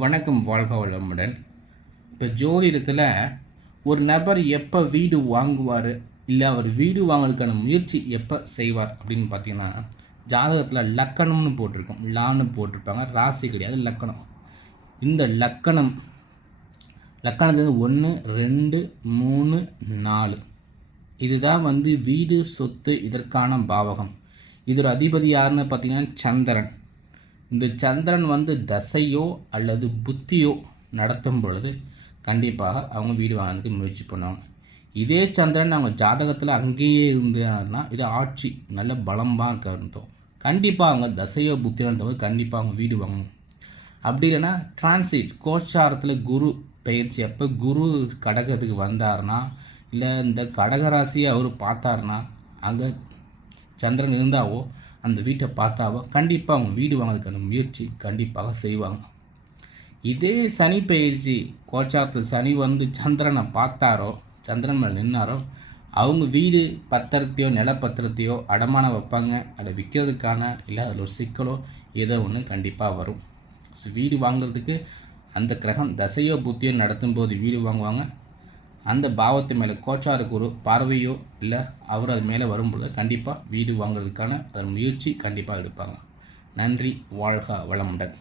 வணக்கம், வாழ்க வளமுடன். இப்போ ஜோதிடத்தில் ஒரு நபர் எப்போ வீடு வாங்குவார், இல்லை அவர் வீடு வாங்குறதுக்கான முயற்சி எப்போ செய்வார் அப்படின்னு பார்த்தீங்கன்னா, ஜாதகத்தில் லக்கணம்னு போட்டிருக்கும், லான்னு போட்டிருப்பாங்க, ராசி கிடையாது, லக்கணம். இந்த லக்கணத்துலேருந்து 1, 2, 3, 4 இதுதான் வீடு, சொத்து இதற்கான பாவகம். இதோட அதிபதி யாருன்னு பார்த்தீங்கன்னா சந்திரன். இந்த சந்திரன் தசையோ அல்லது புத்தியோ நடத்தும் பொழுது கண்டிப்பாக அவங்க வீடு வாங்குறதுக்கு முயற்சி பண்ணுவாங்க. இதே சந்திரன் அவங்க ஜாதகத்தில் அங்கேயே இருந்தாருன்னா இது ஆட்சி நல்ல பலமாக இருக்க அர்த்தம். கண்டிப்பாக அவங்க தசையோ புத்தியோ நடத்தும் கண்டிப்பாக அவங்க வீடு வாங்கணும். அப்படி இல்லைன்னா டிரான்சிட் கோச்சாரத்தில் குரு பயிற்சி அப்போ குரு கடகத்துக்கு வந்தார்னா, இல்லை இந்த கடகராசியை அவர் பார்த்தாருன்னா, அங்கே சந்திரன் இருந்தாவோ அந்த வீட்டை பார்த்தாவோ கண்டிப்பாக அவங்க வீடு வாங்கிறதுக்கான முயற்சி கண்டிப்பாக செய்வாங்க. இதே சனி பயிற்சி கோச்சாரத்தில் சனி சந்திரனை பார்த்தாரோ, சந்திரன் மேலே நின்னாரோ, அவங்க வீடு பத்திரத்தையோ நிலப்பத்திரத்தையோ அடமானம் வைப்பாங்க. அதை விற்கிறதுக்கான இல்லை அதில் ஒரு சிக்கலோ ஏதோ ஒன்று கண்டிப்பாக வரும். ஸோ வீடு வாங்குறதுக்கு அந்த கிரகம் தசையோ புத்தியோ நடத்தும் போது வீடு வாங்குவாங்க. அந்த பாவத்து மேலே கோச்சாருக்கு ஒரு பார்வையோ இல்லை அவர் அது மேலே வரும்பொழுது கண்டிப்பாக வீடு வாங்குறதுக்கான அதன் முயற்சி கண்டிப்பாக எடுப்பாங்க. நன்றி, வாழ்க வளமுடன்.